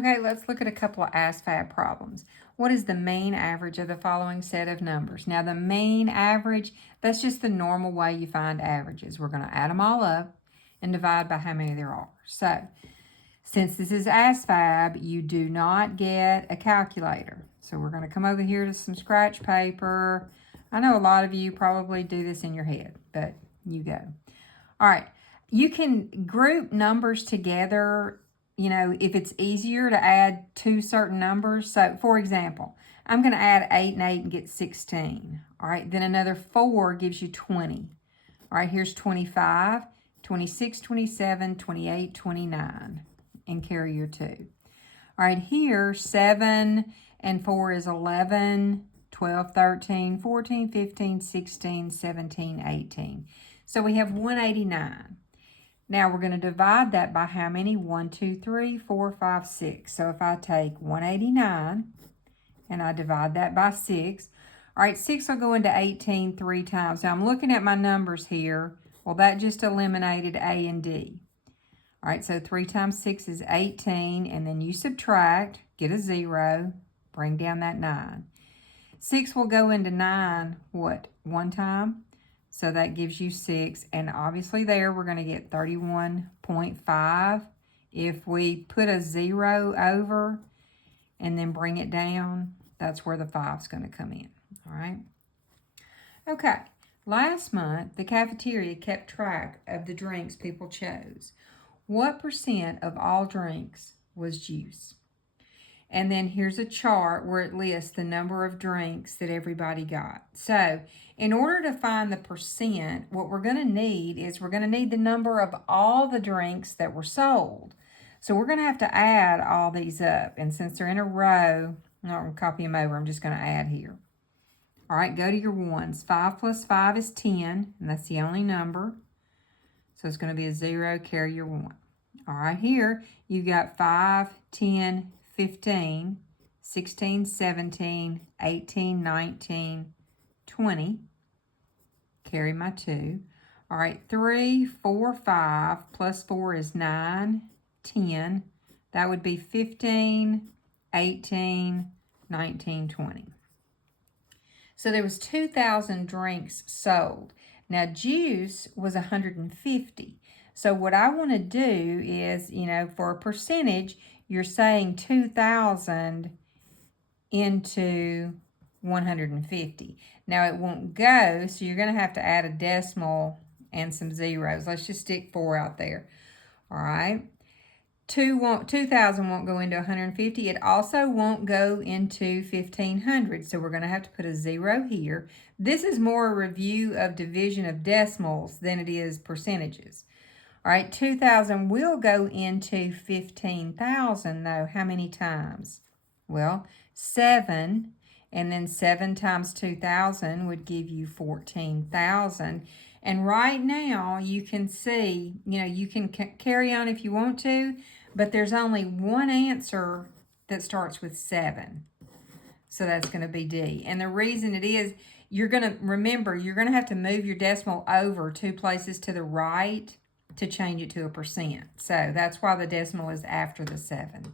Okay, let's look at a couple of ASVAB problems. What is the mean average of the following set of numbers? Now, the mean average, that's just the normal way you find averages. We're going to add them all up and divide by how many there are. So, since this is ASVAB, you do not get a calculator. So we're going to come over here to some scratch paper. I know a lot of you probably do this in your head, but you go. All right, you can group numbers together, if it's easier to add two certain numbers. So, for example, I'm going to add 8 and 8 and get 16. All right, then another 4 gives you 20. All right, here's 25, 26, 27, 28, 29, and carry your 2. All right, here, 7 and 4 is 11, 12, 13, 14, 15, 16, 17, 18. So we have 189. Now we're going to divide that by how many? 1, 2, 3, 4, 5, 6. So if I take 189 and I divide that by 6, all right, 6 will go into 18 3 times. Now I'm looking at my numbers here. Well, that just eliminated A and D. All right, so 3 times 6 is 18, and then you subtract, get a 0, bring down that 9. 6 will go into 9, what, 1 time? So that gives you 6, and obviously there we're going to get 31.5. If we put a 0 over and then bring it down, that's where the 5's going to come in, all right? Okay, last month the cafeteria kept track of the drinks people chose. What percent of all drinks was juice? And then here's a chart where it lists the number of drinks that everybody got. So in order to find the percent, what we're going to need is we're going to need the number of all the drinks that were sold. So we're going to have to add all these up. And since they're in a row, I'm not going to copy them over. I'm just going to add here. All right, go to your ones. 5 plus 5 is 10, and that's the only number. So it's going to be a 0, carry your 1. All right, here you've got 5, 10, 15, 16, 17, 18, 19, 20. Carry my 2. All right, 3, 4, 5 plus 4 is 9, 10. That would be 15, 18, 19, 20. So there was 2,000 drinks sold. Now, juice was 150. So what I want to do is, for a percentage, you're saying 2,000 into 150. Now, it won't go, so you're going to have to add a decimal and some zeros. Let's just stick 4 out there. All right. 2,000 won't go into 150. It also won't go into 1,500. So we're going to have to put a 0 here. This is more a review of division of decimals than it is percentages. All right, 2,000 will go into 15,000, though. How many times? Well, 7, and then 7 times 2,000 would give you 14,000. And right now, you can see, you can carry on if you want to, but there's only one answer that starts with 7. So that's going to be D. And the reason it is, you're going to have to move your decimal over 2 places to the right to change it to a percent. So that's why the decimal is after the 7.